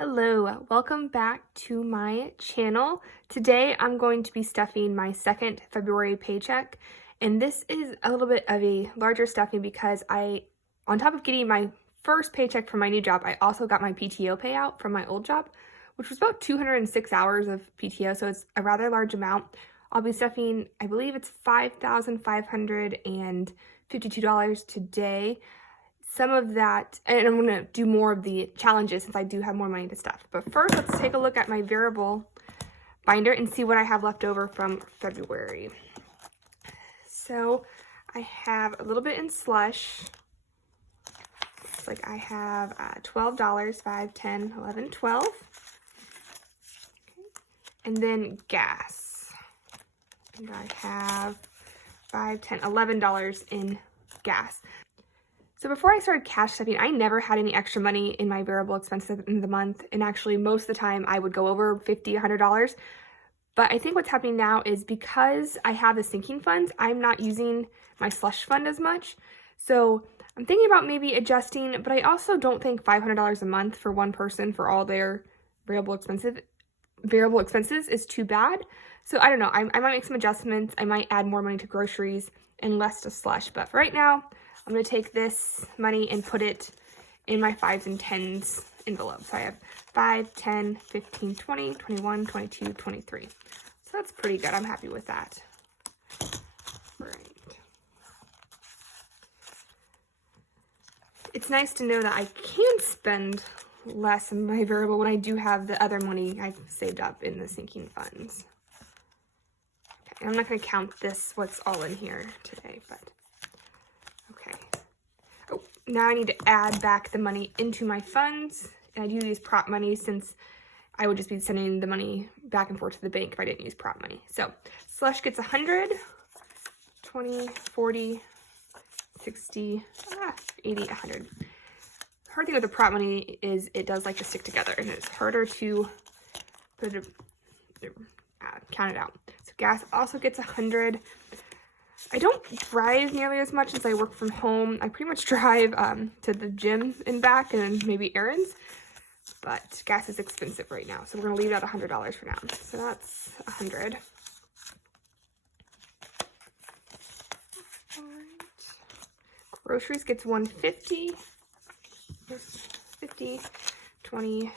Hello, welcome back to my channel. Today I'm going to be stuffing my second February paycheck, and this is a little bit of a larger stuffing because on top of getting my first paycheck from my new job, I also got my PTO payout from my old job, which was about 206 hours of PTO, so it's a rather large amount. I'll be stuffing, I believe it's $5,552 today. Some of that, and I'm going to do more of the challenges since I do have more money to stuff. But first, let's take a look at my variable binder and see what I have left over from February. So I have a little bit in slush. Looks like I have $12, 5, 10, 11, 12. Okay. And then gas. And I have $5, 10, $11 in gas. So before I started cash stuffing, I never had any extra money in my variable expenses at the end of the month. And actually, most of the time, I would go over $50, $100. But I think what's happening now is because I have the sinking funds, I'm not using my slush fund as much. So I'm thinking about maybe adjusting, but I also don't think $500 a month for one person for all their variable expenses is too bad. So I don't know. I might make some adjustments. I might add more money to groceries and less to slush. But for right now, I'm going to take this money and put it in my 5s and 10s envelope. So I have 5, 10, 15, 20, 21, 22, 23. So that's pretty good. I'm happy with that. Right. It's nice to know that I can spend less in my variable when I do have the other money I've saved up in the sinking funds. Okay, I'm not going to count this, what's all in here today, but now I need to add back the money into my funds. And I do use prop money since I would just be sending the money back and forth to the bank if I didn't use prop money. So slush gets 100, 20, 40, 60, 80, 100. The hard thing with the prop money is it does like to stick together and it's harder to count it out. So gas also gets 100. I don't drive nearly as much since I work from home. I pretty much drive to the gym and back and maybe errands, but gas is expensive right now. So we're going to leave it at $100 for now. So that's 100. All right. Groceries gets 150, 50, 20,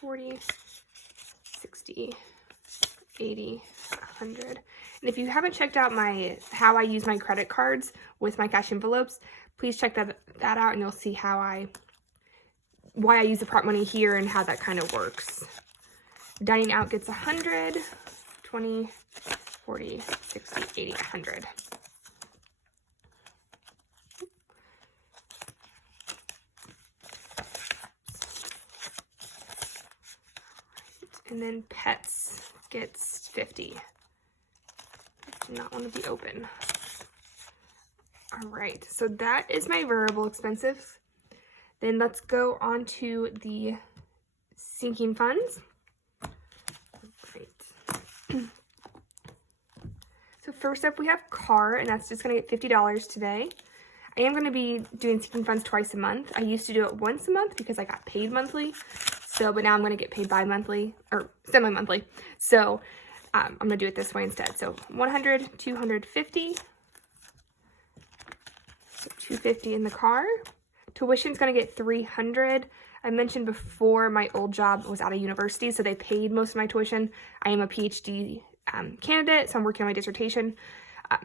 40, 60, 80, 100. And if you haven't checked out how I use my credit cards with my cash envelopes, please check that out and you'll see why I use the prop money here and how that kind of works. Dining out gets 100, 20, 40, 60, 80, 100. And then pets gets 50. Do not want to be open. All right, so that is my variable expenses. Then let's go on to the sinking funds. All right. So first up we have car, and that's just going to get $50 today. I am going to be doing sinking funds twice a month. I used to do it once a month because I got paid monthly. But now I'm going to get paid bi-monthly or semi-monthly. So I'm going to do it this way instead. So 100, 250. So 250 in the car. Tuition's going to get 300. I mentioned before my old job was at a university, so they paid most of my tuition. I am a PhD candidate, so I'm working on my dissertation.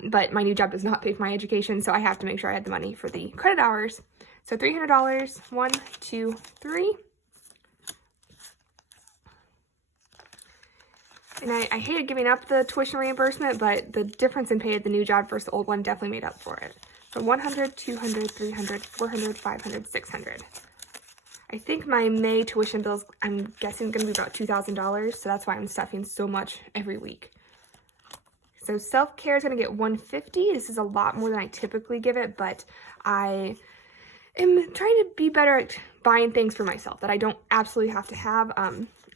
But my new job does not pay for my education, so I have to make sure I had the money for the credit hours. So $300. 1, 2, 3. And I hated giving up the tuition reimbursement, but the difference in pay at the new job versus the old one definitely made up for it. So 100, 200, 300, 400, 500, 600. I think my May tuition bills, I'm guessing, going to be about $2,000, so that's why I'm stuffing so much every week. So self-care is going to get 150. This is a lot more than I typically give it, but I am trying to be better at buying things for myself that I don't absolutely have to have.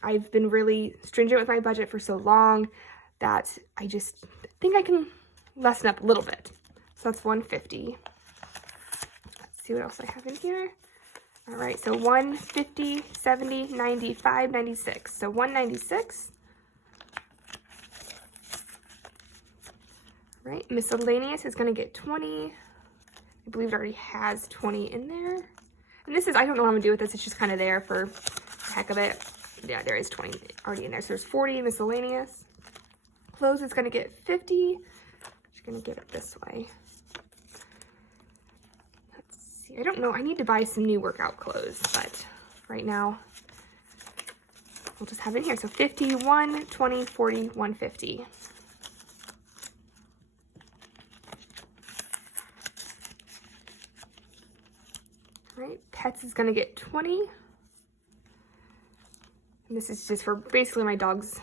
I've been really stringent with my budget for so long that I just think I can lessen up a little bit. So that's 150. Let's see what else I have in here. All right, so 150, 70, 95, 96. So 196. All right, miscellaneous is going to get 20. I believe it already has 20 in there. And this is, I don't know what I'm going to do with this. It's just kind of there for the heck of it. Yeah, there is 20 already in there. So there's 40 miscellaneous. Clothes is going to get 50. I'm just going to give it this way. Let's see. I don't know. I need to buy some new workout clothes, but right now we'll just have it in here. So 50, 1, 20, 40, 150. All right, pets is going to get 20. And this is just for basically my dog's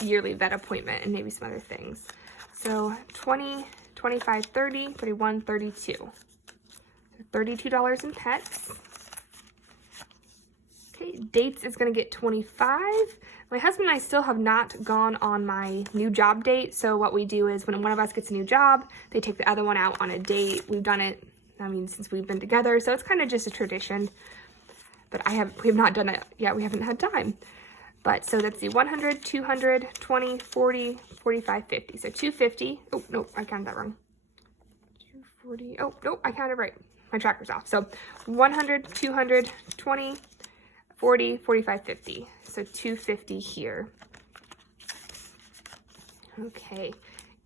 yearly vet appointment and maybe some other things. So 20, 25, 30, 31, 32. So $32 in pets. Okay, dates is going to get 25. My husband and I still have not gone on my new job date. So what we do is when one of us gets a new job, they take the other one out on a date. We've done it, I mean, since we've been together. So it's kind of just a tradition. But we have not done it yet. We haven't had time. But so let's see, 100, 200, 20, 40, 45, 50. So 250. Oh, no, I counted that wrong. 240. Oh, no, I counted right. My tracker's off. So 100, 200, 20, 40, 45, 50. So 250 here. Okay.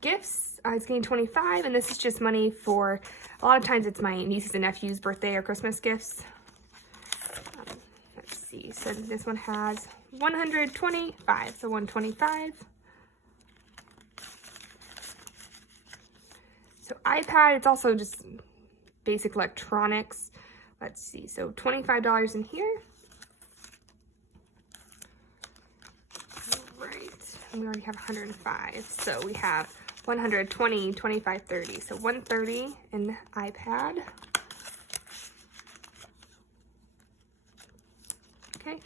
Gifts, it's getting 25, and this is just money for, a lot of times it's my nieces and nephews' birthday or Christmas gifts. Let's see, so this one has 125, so 125. So iPad, it's also just basic electronics. Let's see, so $25 in here. All right, and we already have 105, so we have 120, 25, 30. So 130 in iPad. Okay,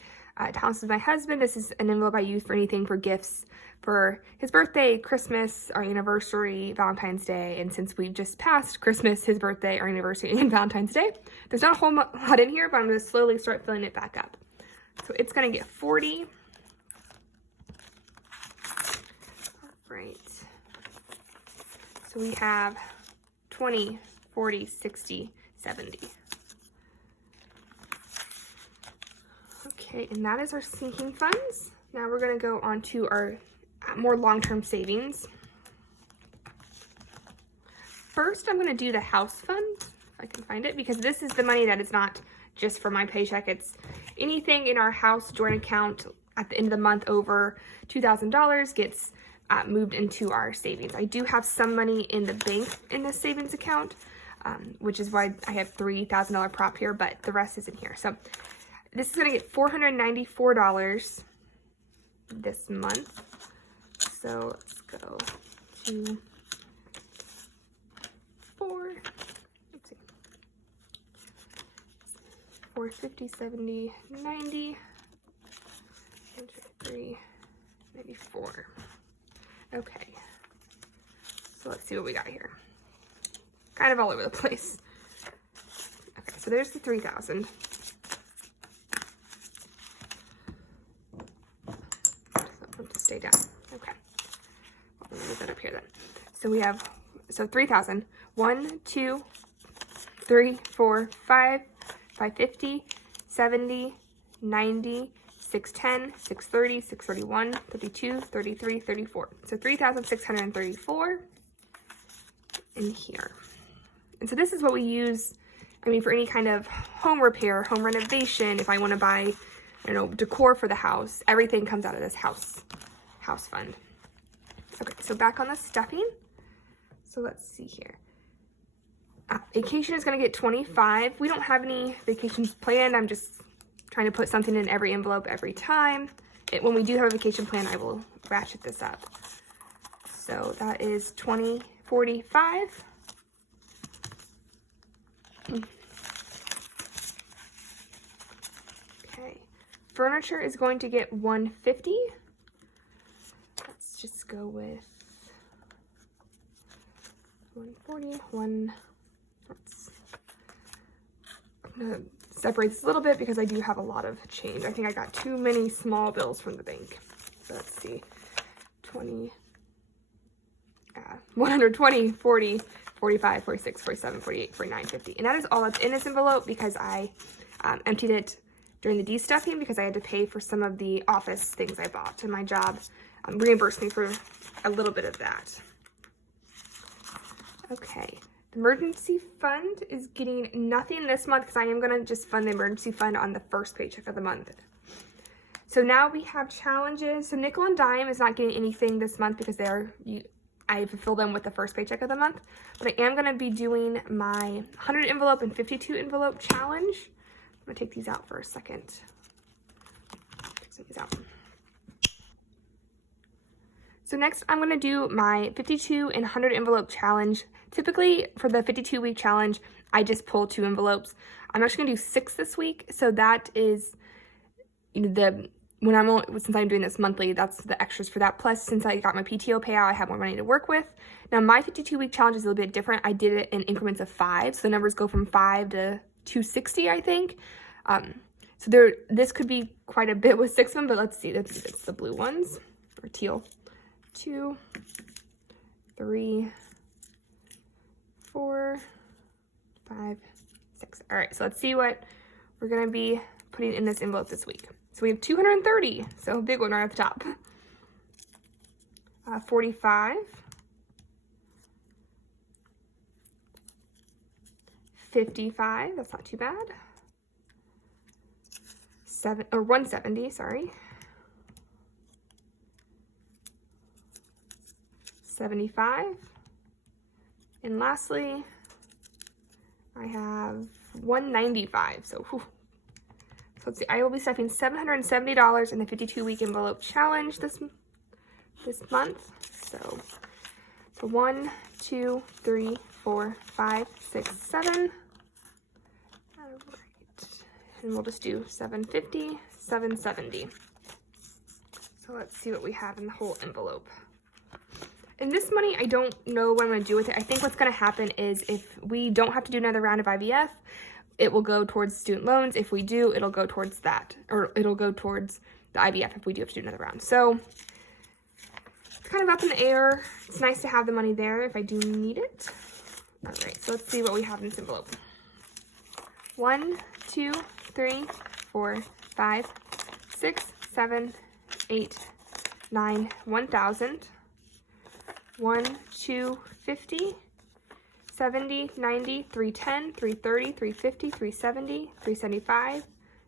Thomas is my husband. This is an envelope I use for anything for gifts for his birthday, Christmas, our anniversary, Valentine's Day. And since we've just passed Christmas, his birthday, our anniversary, and Valentine's Day, there's not a whole lot in here, but I'm going to slowly start filling it back up. So it's going to get 40. All right. So we have 20, 40, 60, 70. Okay, and that is our sinking funds. Now we're going to go on to our more long-term savings. First, I'm going to do the house fund, if I can find it, because this is the money that is not just for my paycheck. It's anything in our house joint account at the end of the month over $2,000 gets moved into our savings. I do have some money in the bank in this savings account, which is why I have $3,000 prop here, but the rest isn't here. So this is going to get $494 this month. So let's go to 450, 70, 90, 3, maybe 4. Okay, so let's see what we got here. Kind of all over the place. Okay, so there's the 3,000. To stay down. Okay, we'll move that up here then. So we have 3,000. 1, 2, 3, 4, 5, 550, 70, 90, 610, 630, 631, 32, 33, 34. So 3,634 in here. And so this is what we use, I mean, for any kind of home repair, home renovation. If I want to buy, I don't know, decor for the house, everything comes out of this house fund. Okay, so back on the stuffing. So let's see here. Vacation is going to get 25. We don't have any vacations planned. I'm just trying to put something in every envelope every time. When we do have a vacation plan, I will ratchet this up. So that is 2045. Okay. Furniture is going to get 150. Let's just go with 140, separates a little bit because I do have a lot of change. I think I got too many small bills from the bank. So let's see, 20, 120, 40, 45, 46, 47, 48, 49, 50. And that is all that's in this envelope because I emptied it during the de-stuffing because I had to pay for some of the office things I bought, and my job reimbursed me for a little bit of that. Okay, the emergency fund is getting nothing this month because I am going to just fund the emergency fund on the first paycheck of the month. So now we have challenges. So nickel and dime is not getting anything this month because I fulfill them with the first paycheck of the month. But I am going to be doing my 100 envelope and 52 envelope challenge. I'm going to take these out for a second. Take some of these out. So next I'm going to do my 52 and 100 envelope challenge. Typically for the 52-week challenge, I just pull 2 envelopes. I'm actually going to do 6 this week. So that is, since I'm doing this monthly, that's the extras for that. Plus, since I got my PTO payout, I have more money to work with. Now, my 52-week challenge is a little bit different. I did it in increments of 5. So the numbers go from 5 to 260, I think. So this could be quite a bit with 6 of them, but let's see. It's the blue ones, or teal. 2, 3, 4, 5, 6. All right, so let's see what we're going to be putting in this envelope this week. So we have 230, so a big one right at the top. 45, 55, that's not too bad. 170, sorry. 75, and lastly, I have 195. So, whew. So let's see. I will be stuffing $770 in the 52-week envelope challenge this month. So 1, 2, 3, 4, 5, 6, 7. All right, and we'll just do 750, 770. So let's see what we have in the whole envelope. And this money, I don't know what I'm going to do with it. I think what's going to happen is if we don't have to do another round of IVF, it will go towards student loans. If we do, it'll go towards that. Or it'll go towards the IVF if we do have to do another round. So it's kind of up in the air. It's nice to have the money there if I do need it. All right, so let's see what we have in this envelope. 1, 2, 3, 4, 5, 6, 7, 8, 9, 1,000. 1, 2, 50, 70, 90, 310, 330, 350, 370, 375,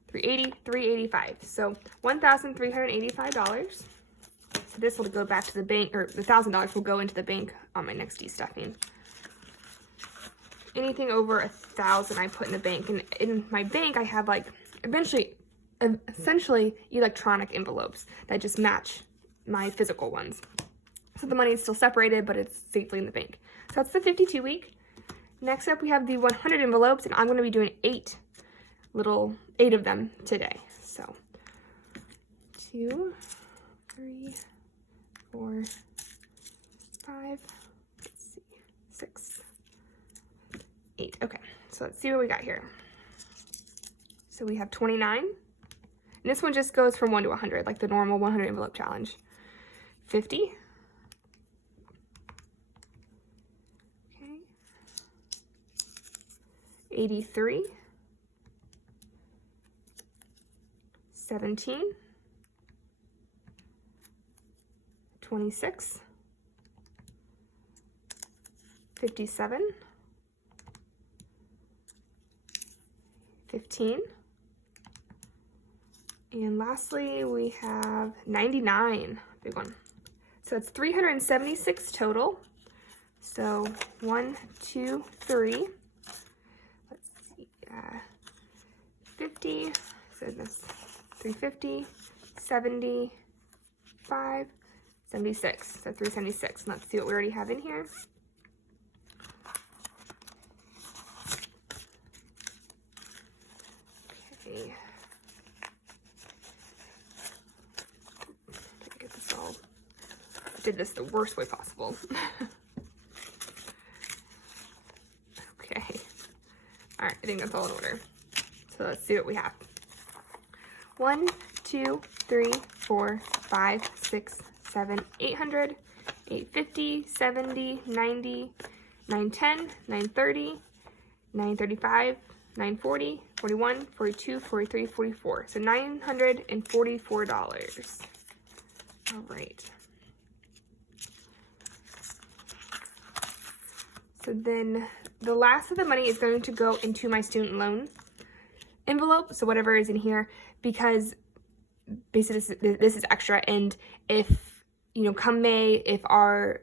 380, 385. So $1,385. So this will go back to the bank, or the $1,000 will go into the bank on my next de-stuffing. Anything over 1,000 I put in the bank, and in my bank I have like essentially electronic envelopes that just match my physical ones. So the money is still separated, but it's safely in the bank. So that's the 52-week. Next up, we have the 100 envelopes, and I'm going to be doing 8 of them today. So 2, 3, 4, 5, let's see, 6, 8. Okay, so let's see what we got here. So we have 29. And this one just goes from 1 to 100, like the normal 100 envelope challenge. 50. 83, 17, 26, 57, 15, and lastly we have 99, big one. So it's 376 total. So 1, 2, 3. 50, so this 350, 75, 76, so 376. Let's see what we already have in here. Okay. Get this all. Did this the worst way possible. Okay. All right, I think that's all in order. So let's see what we have. 1, 2, 3, 4, 5, 6, 7, 800, 850, 70, 90, 910, 930, 935, 940, 41, 42, 43, 44. So $944. All right. So then the last of the money is going to go into my student loan envelope. So whatever is in here, because basically this is extra. And if, come May, if our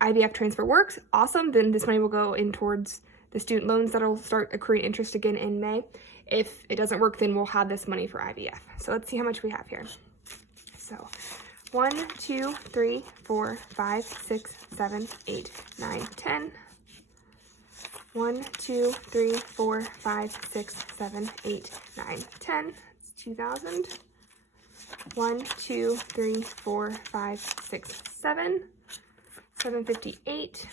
IVF transfer works, awesome, then this money will go in towards the student loans that'll start accruing interest again in May. If it doesn't work, then we'll have this money for IVF. So let's see how much we have here. So 1, 2, 3, 4, 5, 6, 7, 8, 9, 10. 1, 2, 3, 4, 5, 6, 7, 8, 9, 10. It's 2,000. 1, 2, 3, 4, 5, 6, 7. 758.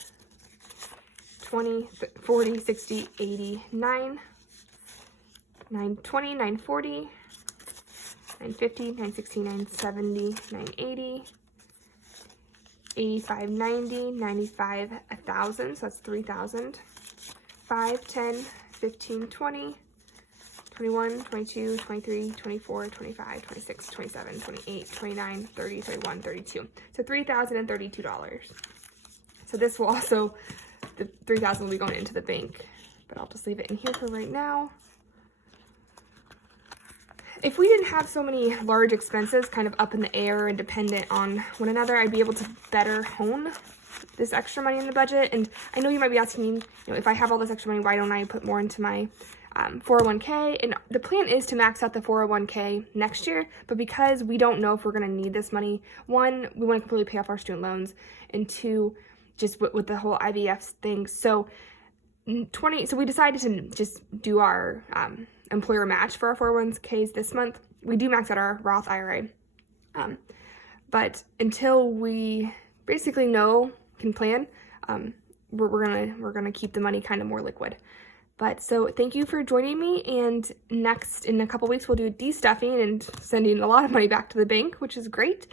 20, 40, 60, 80, 9. 920, 940. 950, 960, 970, 980. 85, 90, 95, 1,000. So that's 3,000. 5, 10, 15, 20, 21, 22, 23, 24, 25, 26, 27, 28, 29, 30, 31, 32. So $3,032. So this will also, the $3,000 will be going into the bank, but I'll just leave it in here for right now. If we didn't have so many large expenses kind of up in the air and dependent on one another, I'd be able to better hone this extra money in the budget. And I know you might be asking me, if I have all this extra money, why don't I put more into my 401k? And the plan is to max out the 401k next year, but because we don't know if we're going to need this money, one, we want to completely pay off our student loans, and two, just with the whole IVF thing. So we decided to just do our employer match for our 401ks this month. We do max out our Roth IRA, but until we basically can plan, we're gonna keep the money kind of more liquid. But so thank you for joining me, and next in a couple weeks we'll do destuffing and sending a lot of money back to the bank, which is great.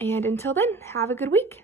And until then, have a good week.